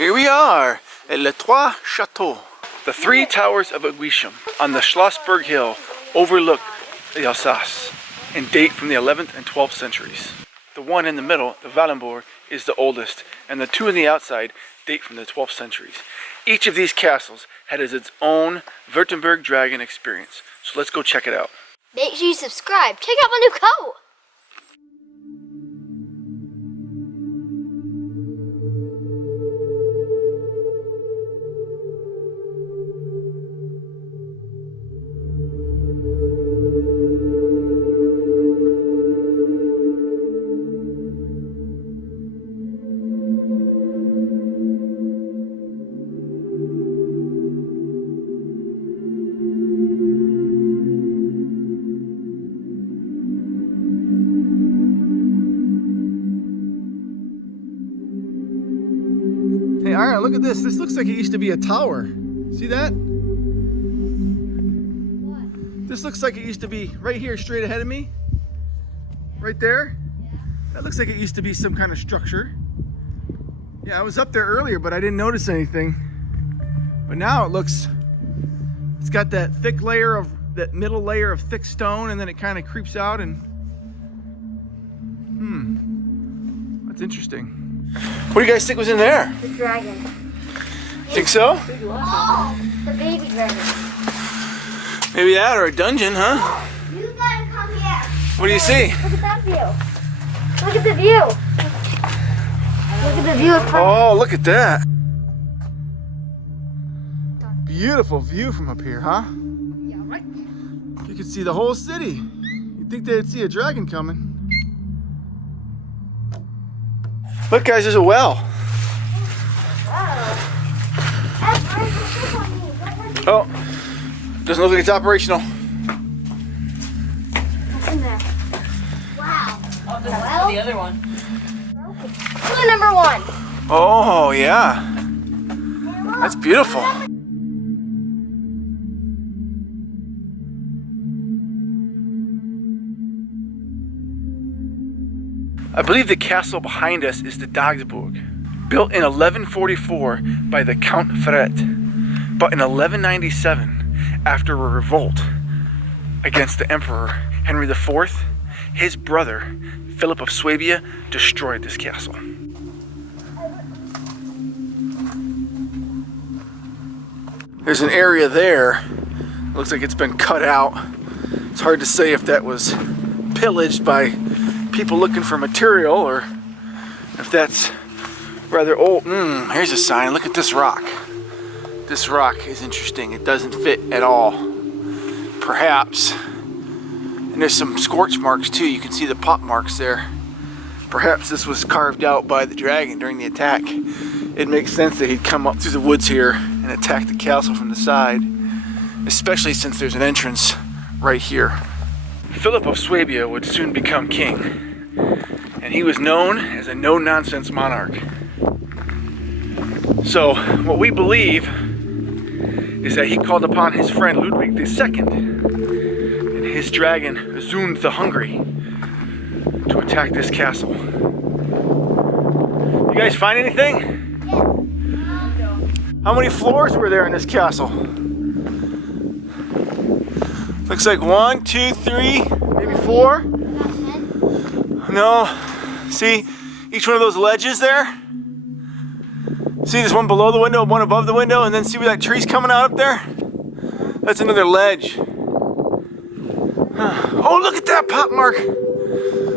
Here we are at Les Trois Châteaux, the three towers of Eguisheim on the Schlossberg hill overlook the Alsace and date from the 11th and 12th centuries. The one in the middle, the Wahlenbourg, is the oldest, and the two on the outside date from the 12th centuries. Each of these castles had its own Wurttemberg dragon experience, so let's go check it out. Make sure you subscribe. Check out my new coat. Hey Aaron, look at this. This looks like it used to be a tower. See that? What? This looks like it used to be right here, straight ahead of me. Right there. Yeah. That looks like it used to be some kind of structure. Yeah, I was up there earlier, but I didn't notice anything. But now it's got that thick layer of, that middle layer of thick stone, and then it kind of creeps out and, that's interesting. What do you guys think was in there? The dragon. Think so? Oh, the baby dragon. Maybe that, or a dungeon, huh? You gotta come here. What do you see? Look at that view. Look at the view. Look at the view of Oh, look at that. Beautiful view from up here, huh? Yeah, right. You could see the whole city. You'd think they'd see a dragon coming. Look guys, there's a well. Oh, doesn't look like it's operational. What's in there? Wow. Oh, this is the other one. Clue number one. Oh yeah, that's beautiful. I believe the castle behind us is the Dagsbourg, built in 1144 by the Count Fred, but in 1197, after a revolt against the Emperor Henry IV, his brother Philip of Swabia destroyed this castle. There's an area there, looks like it's been cut out. It's hard to say if that was pillaged by people looking for material or if that's rather old. Here's a sign. Look at this rock. This rock is interesting. It doesn't fit at all. Perhaps, and there's some scorch marks too. You can see the pop marks there. Perhaps this was carved out by the dragon during the attack. It makes sense that he'd come up through the woods here and attack the castle from the side, especially since there's an entrance right here. Philip of Swabia would soon become king, and he was known as a no-nonsense monarch. So, what we believe is that he called upon his friend Ludwig II and his dragon Zund the Hungry to attack this castle. You guys find anything? Yeah. How many floors were there in this castle? Looks like 1, 2, 3, maybe 4. No. See each one of those ledges there? See there's one below the window, one above the window, and then see where that tree's coming out up there? That's another ledge. Oh, look at that pop mark.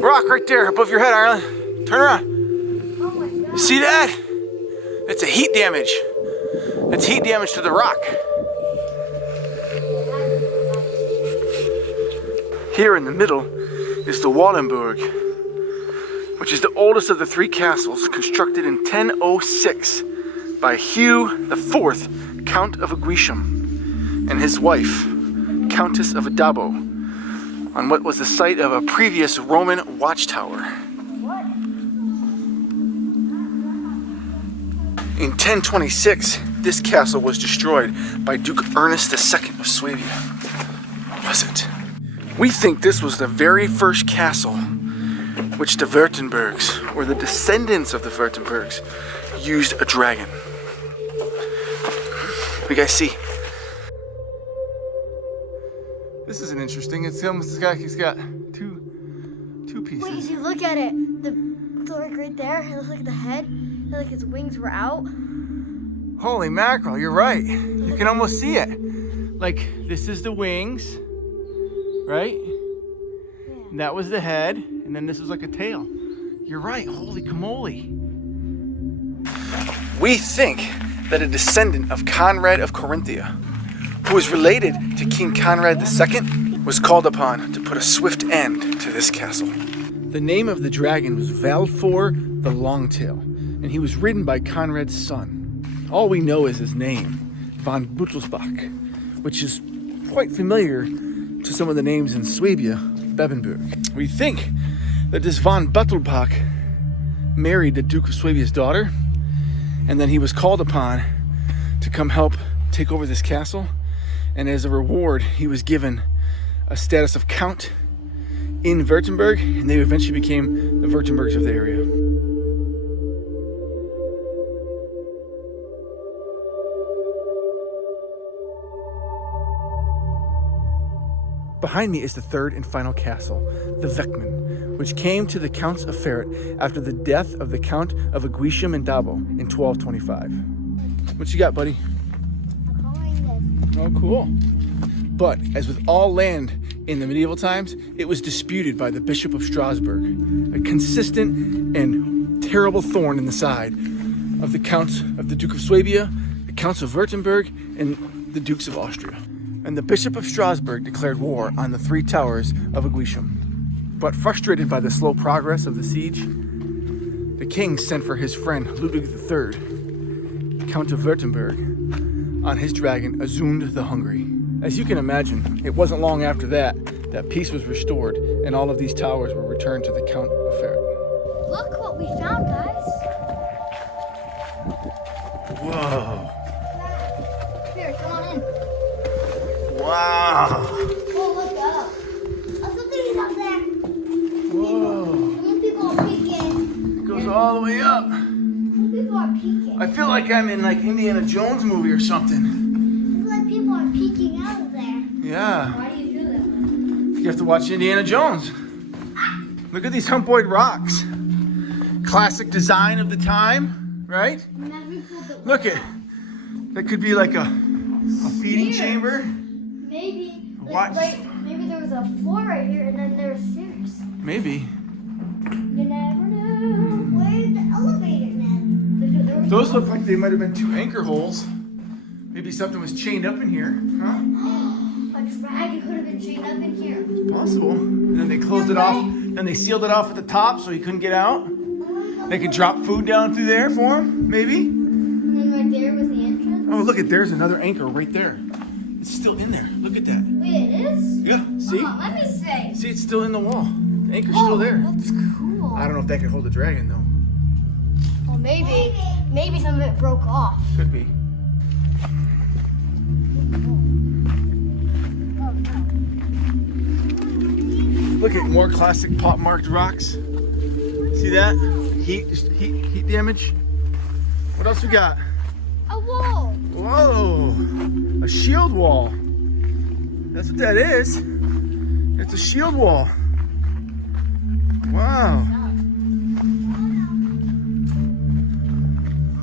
Rock right there above your head, Ireland. Turn around. You see that? That's a heat damage. That's heat damage to the rock. Here in the middle is the Wahlenbourg, which is the oldest of the three castles, constructed in 1006 by Hugh IV, Count of Eguisheim, and his wife, Countess of Adabo, on what was the site of a previous Roman watchtower. In 1026, this castle was destroyed by Duke Ernest II of Swabia. Or was it? We think this was the very first castle which the Wurttemburgs, or the descendants of the Wurttemburgs, used a dragon. What do you guys see? This is an interesting. It's almost like he's got two pieces. Wait, if you look at it, so like right there, it looks like the head, and like his wings were out. Holy mackerel, you're right. You can almost see it. Like, this is the wings, right? Yeah. And that was the head, and then this was like a tail. You're right, holy camole. We think that a descendant of Conrad of Carinthia, who was related to King Conrad II, was called upon to put a swift end to this castle. The name of the dragon was Valfor the Longtail, and he was ridden by Conrad's son. All we know is his name, von Buttelsbach, which is quite familiar to some of the names in Swabia, Bebenburg. We think that this von Buttelsbach married the Duke of Swabia's daughter, and then he was called upon to come help take over this castle, and as a reward, he was given a status of count in Wurttemberg, and they eventually became the Wurttembergs of the area. Behind me is the third and final castle, the Weckmund, which came to the Counts of Ferret after the death of the Count of Eguisheim and Dabo in 1225. What you got, buddy? Oh, cool. But as with all land in the medieval times, it was disputed by the Bishop of Schlossberg, a consistent and terrible thorn in the side of the Counts of the Duke of Swabia, the Counts of Württemberg, and the Dukes of Austria. And the Bishop of Schlossberg declared war on the three towers of Eguisheim. But frustrated by the slow progress of the siege, the king sent for his friend Ludwig III, Count of Württemberg, on his dragon Azund the Hungry. As you can imagine, it wasn't long after that peace was restored and all of these towers were returned to the Count of Ferret. Look what we found, guys. Whoa. Here, come on in. Wow. Oh, look up. Oh, something's up there. Whoa. Some people are peeking. It goes all the way up. Some people are peeking. I feel like I'm in like Indiana Jones movie or something. I feel like people are peeking out of there. Yeah. Why do you do that? You have to watch Indiana Jones. Look at these humpoid rocks. Classic design of the time, right? Look at that could be like a feeding chamber. Maybe. What? Maybe there was a floor right here and then there were stairs. Maybe. You never know. Where's the elevator then? Those look like they might have been two anchor holes. Maybe something was chained up in here, huh? A dragon could have been chained up in here. It's possible. And then they closed it off. Then they sealed it off at the top so he couldn't get out. They could drop food down through there for him, maybe. And then right there was the entrance. Oh, look at there's another anchor right there. It's still in there. Look at that. Wait, it is? Yeah, see? Oh, let me see. See, it's still in the wall. The anchor's still there. That's cool. I don't know if that could hold a dragon though. Well, maybe some of it broke off. Could be. Look at more classic pot-marked rocks. See that? Heat damage. What else we got? A wall. Whoa! A shield wall. That's what that is. It's a shield wall. Wow.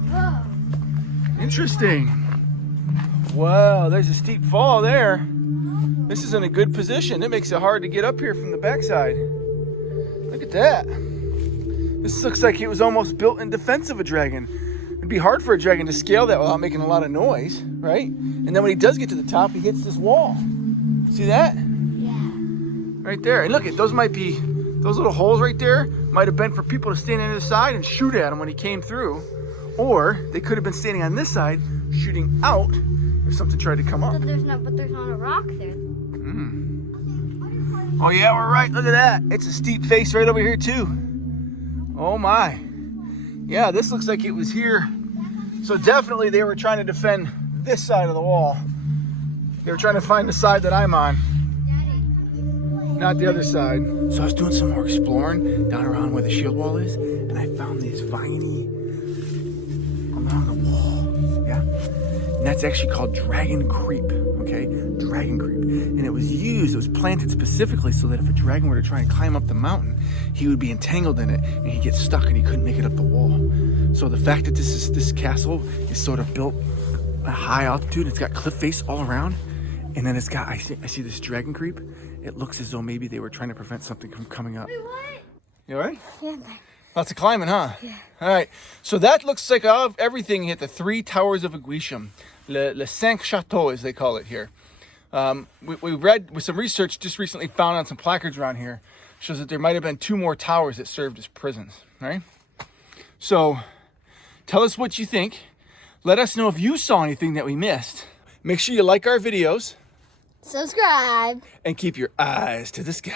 Whoa. Interesting. Wow, there's a steep fall there. This is in a good position. It makes it hard to get up here from the backside. Look at that. This looks like it was almost built in defense of a dragon. It'd be hard for a dragon to scale that without making a lot of noise, right? And then when he does get to the top, he hits this wall. See that? Yeah. Right there. And look, those might be, those little holes right there might have been for people to stand on the side and shoot at him when he came through. Or they could have been standing on this side, shooting out if something tried to come up. But there's not a rock there. Oh yeah, we're right. Look at that. It's a steep face right over here too. Oh my. Yeah, this looks like it was here. So definitely they were trying to defend this side of the wall. They were trying to find the side that I'm on, not the other side. So I was doing some more exploring down around where the shield wall is, and I found these viney And that's actually called dragon creep, okay? Dragon creep. And it was planted specifically so that if a dragon were to try and climb up the mountain, he would be entangled in it and he'd get stuck and he couldn't make it up the wall. So the fact that this castle is sort of built at high altitude, it's got cliff face all around, and then it's got, I see this dragon creep. It looks as though maybe they were trying to prevent something from coming up. Wait, what? You all right? Yeah. Lots of climbing, huh? Yeah. All right. So that looks like of everything hit the 3 towers of Eguisheim, le cinq chateaux, as they call it here. We read with some research just recently found on some placards around here, shows that there might have been 2 more towers that served as prisons. All right. So tell us what you think. Let us know if you saw anything that we missed. Make sure you like our videos Subscribe. and keep your eyes to the sky.